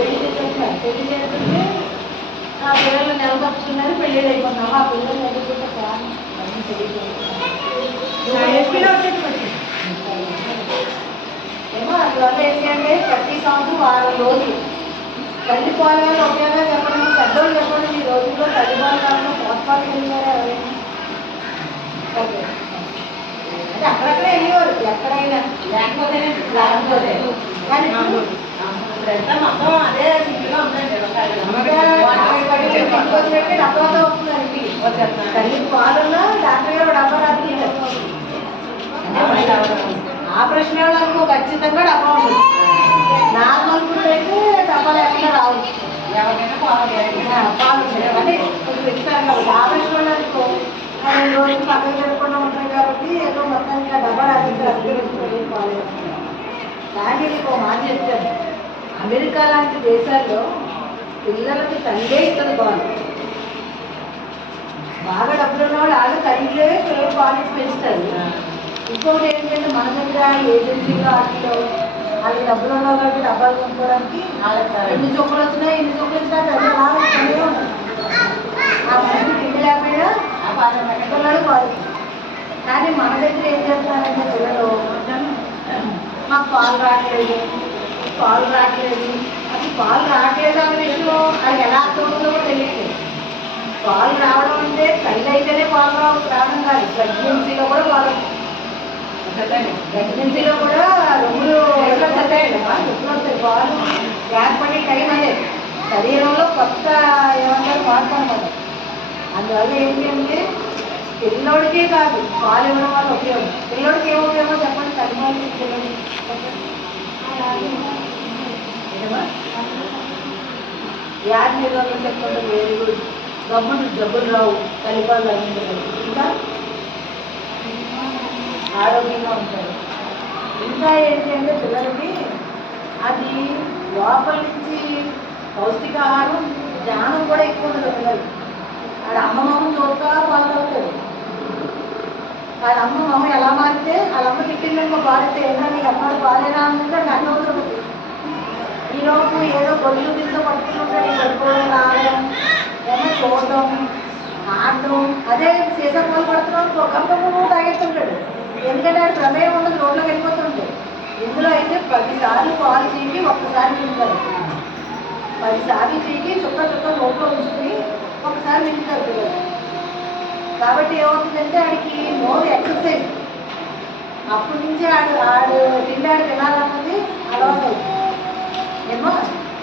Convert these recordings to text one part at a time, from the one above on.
పెళ్ళి చేసేస్తున్నారు పెళ్ళి చేస్తుంటే ఆ పిల్లలు నిలబడుతున్నారు పెళ్ళిళ్ళు అయిపోతున్నాము ఆ పిల్లలు చదువుకుంటే కారణం అన్నీ ఏమో అందువల్ల ఏంటంటే ప్రతి సంవత్సరం వారం రోజులు తల్లి పాలు ఉపయోగం చెప్పడం చెప్పండి పెద్దోళ్ళు చెప్పండి ఈ రోజుల్లో తల్లి పాలన కాకుండా పోతపాలు వెళ్ళారా ఎవరైనా అంటే వెళ్ళేవారు ఎక్కడైనా లేకపోతేనే లేకపోతే కానీ డబ్బాతో వస్తున్నారు ఇంటికి డాక్టర్ గారు డబ్బా రాత్రి ఆపరేషన్ వాళ్ళకు ఖచ్చితంగా డబ్బా ఉంటుంది నార్మల్ ఫుడ్ అయితే డబ్బా లేకుండా రావు ఎవరికైనా పాలు పాలు అంటే కొంచెం ఇస్తారు కాబట్టి ఆపరేషన్ వాళ్ళకు రెండు రోజులు పక్కన పెట్టకుండా ఉంటారు కాబట్టి ఏదో మొత్తానికి డబ్బా రాసి పాలు కానీ నీకు ఒక మాట చెప్తాను. అమెరికా లాంటి దేశాల్లో పిల్లలకి తల్లే ఇస్తుంది పాలు బాగా డబ్బులు ఉన్న వాళ్ళు వాళ్ళు తల్లిలే పిల్లలు పాలు పెంచుతారు ఇంకొకటి ఏంటంటే మన దగ్గర ఏజెన్సీలో వాటిలో వాళ్ళకి డబ్బులు ఉన్నావు కాబట్టి డబ్బాలు కొనుక్కోవడానికి ఎన్ని చొప్పులు వచ్చినా ఎన్ని చొప్పులు వచ్చినా బాగా ఆ మనిషి తిండి లేకపోయినా పిల్లలు పాలు కానీ మన దగ్గర ఏం చేస్తున్నారంటే పిల్లలు మాకు పాలు రావట్లేదు. పాలు రావట్లేదు అసలు పాలు రావట్లేదు అన్న విషయం అది ఎలా అర్థమవుతుందో కూడా తెలియట్లేదు. పాలు రావడం అంటే తల్లి అయితేనే పాలు రావు రావడం కాదు. ప్రెగ్నెన్సీలో కూడా పాలు ప్రెగ్నెన్సీలో కూడా రొమ్ములు ఎప్పుడు వస్తాయి కదా, ఎప్పుడు వస్తాయి. పాలు ఏర్పడే టైం అదే. శరీరంలో కొత్త ఏమంటారు మార్పు అనమాట అందువల్ల ఏంటి అంటే పిల్లోడికే కాదు పాలు ఇవ్వడం వల్ల ఉపయోగం. పిల్లోడికి ఏం ఉపయోగం? చెప్పండి తల్లి పిల్లోడికి వ్యాధి నిరోధక శక్తి ఉంటుంది వెరీ గుడ్ గమ్ములు జబ్బులు రావు కలిపాలు అందించగలరు ఇంకా? ఆరోగ్యంగా ఉంటారు. ఇంకా ఏంటి అంటే పిల్లలకి అది లోపల నుంచి పౌష్టికాహారం జ్ఞానం కూడా ఎక్కువ ఉంటుంది పిల్లలు ఆడ అమ్మ మొహం చూడక పాలు అవుతారు ఆడ అమ్మ మొహం ఎలా మారితే వాళ్ళ అమ్మ తిట్టిందనుకో పాలితే ఏదో నీ అమ్మ పాలేనా ఈరోజు లోపు ఏదో గొల్లు కింద పట్టుకుంటే ఈ పట్టుకోవడం రావడం ఏమో చూడడం ఆడడం అదే సీసాపాలు పడుతున్నాడు గొప్ప తాగేస్తుంటాడు. ఎందుకంటే ఆయన ప్రమేయం ఉండదు రోడ్లోకి వెళ్ళిపోతుంటాడు ఇందులో అయితే పదిసార్లు పాలు చీకి ఒక్కసారి తింటారు పదిసార్లు చీకి చుక్క చుక్క నోట్లో ఉంచుకుని ఒకసారి తింటారు పిల్లలు. కాబట్టి ఏమవుతుందంటే ఆడికి నోరు ఎక్సర్సైజ్. అప్పటి నుంచి ఆడు ఆడు తిండాడు తినాలన్నది అలవాటు అవుతుంది. ఏమో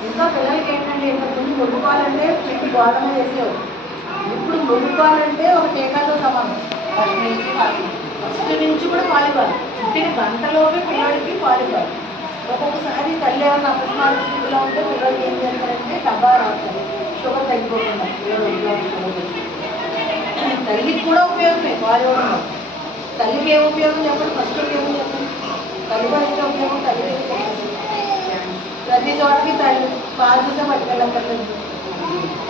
ఇంకా పిల్లలకి ఏంటంటే ఇంతకుముందు ముగ్గుపాలంటే పిండి గోడమ వేసేవారు ఇప్పుడు ముగ్గుపాలంటే ఒక టీకాతో సమానం. ఫస్ట్ నుంచి కూడా పాలివ్వాలి. పుట్టిన గంటలోనే పిల్లడికి పాలివ్వాలి. ఒక్కొక్కసారి తల్లి ఏమన్నా అకస్మాత్ స్థితిలో ఉంటే పిల్లలకి ఏం చేస్తారంటే డబ్బా రాస్తారు షుగర్ తగ్గిపోకుండా. తల్లికి కూడా ఉపయోగమే పాలు ఇవ్వడం తల్లికి ఏం ఉపయోగం చెప్పండి? ఫస్ట్ ఏమో చెప్పండి? తల్లి పరిచే ఉపయోగం? తల్లి ప్రతి చోటకి తల్లి పాలు చూసే పట్టుకెళ్ళక్కర్లేదు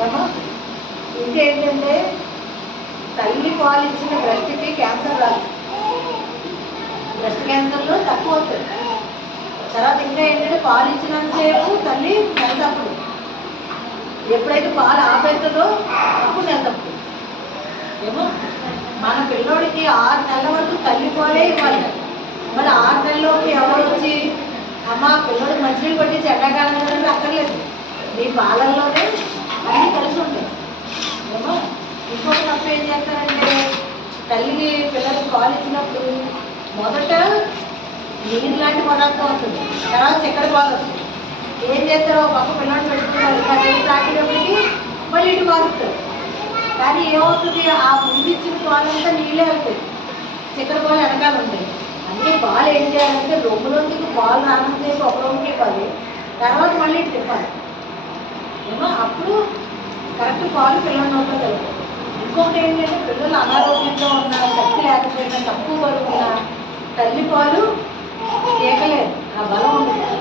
ఏమో? ఇంకేంటంటే తల్లి పాలు ఇచ్చిన బ్రెస్ట్కి క్యాన్సర్ రాదు. బ్రెస్ట్ క్యాన్సర్లో తక్కువ అవుతుంది. తర్వాత ఇంకా ఏంటంటే పాలు ఇచ్చినంతసేపు తల్లి నెలతప్పుడు ఎప్పుడైతే పాలు ఆపేస్తుందో అప్పుడు నెలతప్పుడు ఏమో? మన పిల్లోడికి ఆరు నెలల వరకు తల్లి పాలే ఇవ్వాలి అమ్మ పిల్లోడికి మంచినీళ్ళు పట్టించి ఎండాకాలం అనేది అక్కర్లేదు. మీ పాలల్లోనే అన్నీ కలిసి ఉంటాయి. ఏమో ఇంకొక తప్పు ఏం చేస్తారంటే తల్లికి పిల్లలు పాలు ఇచ్చినప్పుడు మొదట నీరు లాంటి పదార్థం వస్తుంది. తర్వాత చక్కెర పాలు వస్తుంది. ఏం చేస్తారో పక్క పిల్లలు పెట్టుకుంటారు కాసేపు తాగేటప్పటికి మళ్ళీ ఇటు మారుతారు కానీ ఏమవుతుంది? ఆ ముందు ఇచ్చిన పాలంతా నీళ్ళే అవుతాయి చక్కెర పాలు వెనకాల ఉంటాయి. అంటే పాలు ఏం చేయాలంటే రొమ్ములోకి పాలు రానంతసేపు ఒక రొమ్ముకి ఇవ్వాలి. తర్వాత మళ్ళీ ఇటు తిప్పాలి. ఏమో అప్పుడు కరెక్ట్ పాలు పిల్లల నోట్లో కలుగుతాయి ఇంకొకటి ఏంటంటే పిల్లలు అనారోగ్యంగా ఉన్నా శక్తి లేకపోయినా తక్కువ పడుకున్నా తల్లి పాలు కేకలేదు ఆ బలం ఉంటుంది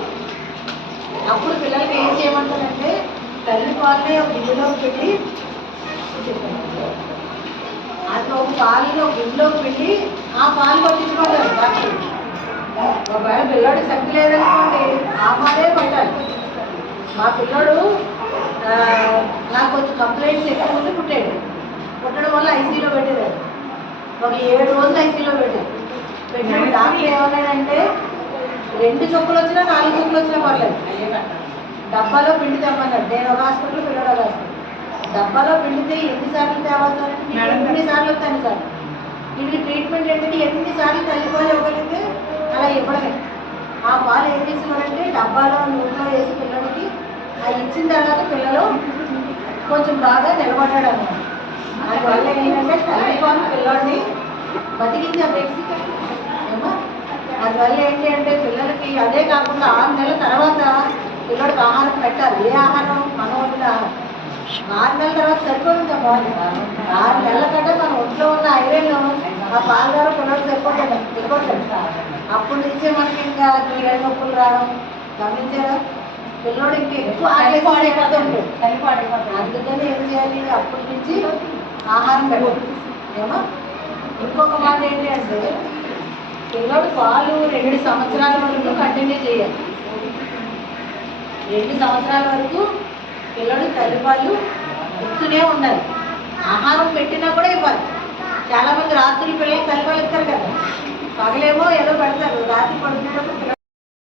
అప్పుడు పిల్లలకి ఏం చేయమంటారంటే తల్లి పాలనే ఒక గిన్నెలోకి పెట్టి అది ఒక పాలలో గిన్నెలోకి పెట్టి ఆ పాలు పట్టించుకోవాలి డాక్టర్. ఒకవేళ పిల్లడికి శక్తి లేదనుకోండి ఆ పాలే పట్టాలి. మా పిల్లోడు నాకు కొంచెం కంప్లైంట్స్ ఎక్కువ ఉండి పుట్టాడు. పుట్టడం వల్ల ఐసీలో పెట్టేదాడు ఒక ఏడు రోజులు ఐసీలో పెట్టాడు. పెట్టినప్పుడు డాక్టర్ ఏమన్నాడంటే రెండు చొప్పులు వచ్చినా నాలుగు చొప్పులు వచ్చినా పర్లేదు డబ్బాలో పిండి తెమ్మన్నాడు. నేను ఒక హాస్పిటల్ పిల్లడు ఒక హాస్పిటల్ డబ్బాలో పిండితే ఎన్నిసార్లు తేవాలి సార్? అంటే మేడం గారు. ఎన్నిసార్లు వస్తాను సార్? వీడికి ట్రీట్మెంట్ ఏంటంటే ఎన్నిసార్లు తల్లిపాలు ఇవ్వగలిగితే అలా ఇవ్వడమే. ఆ పాలు ఏం చేసేవారంటే డబ్బాలో నూనెలో వేసి పిల్లలకి ఆ ఇచ్చిన తర్వాత పిల్లలు కొంచెం బాగా నిలబడ్డాడు అన్నమాట దానివల్ల ఏంటంటే తల్లిపాలు పిల్లల్ని బతికించారు ఏమో అందువల్ల ఏంటి అంటే పిల్లలకి అదే కాకుండా ఆరు నెలల తర్వాత పిల్లడికి ఆహారం పెట్టాలి. ఏ ఆహారం? మనం ఆహారం. ఆరు నెలల తర్వాత సరిపోతుంది బాగుంది ఆరు నెలల కంటే మన ఒంట్లో ఉన్న ఐరన్ ఆ పాల ద్వారా పిల్లడికి సరిపోతుంది? సరిపోతుంది? అప్పటి నుంచే మనకి ఇంకా కీళ్ళ నొప్పులు రావడం గమనించారా? పిల్లోడు ఇంకా ఎక్కువ పాడైపోతుంది. అందుకని ఏం చేయాలి? అప్పటి నుంచి ఆహారం పెట్టాలి ఏమో? ఇంకొక మాట ఏంటి అంటే పిల్లడు పాలు రెండు సంవత్సరాల వరకు కంటిన్యూ చేయాలి. రెండు సంవత్సరాల వరకు పిల్లలు తల్లి వాళ్ళు ఇస్తూనే ఉండాలి ఆహారం పెట్టినా కూడా ఇవ్వాలి. చాలా మంది రాత్రులు పిల్లలు వాళ్ళు ఇస్తారు కదా. పగలేమో ఏదో పెడతారు. రాత్రి పడుతున్నప్పుడు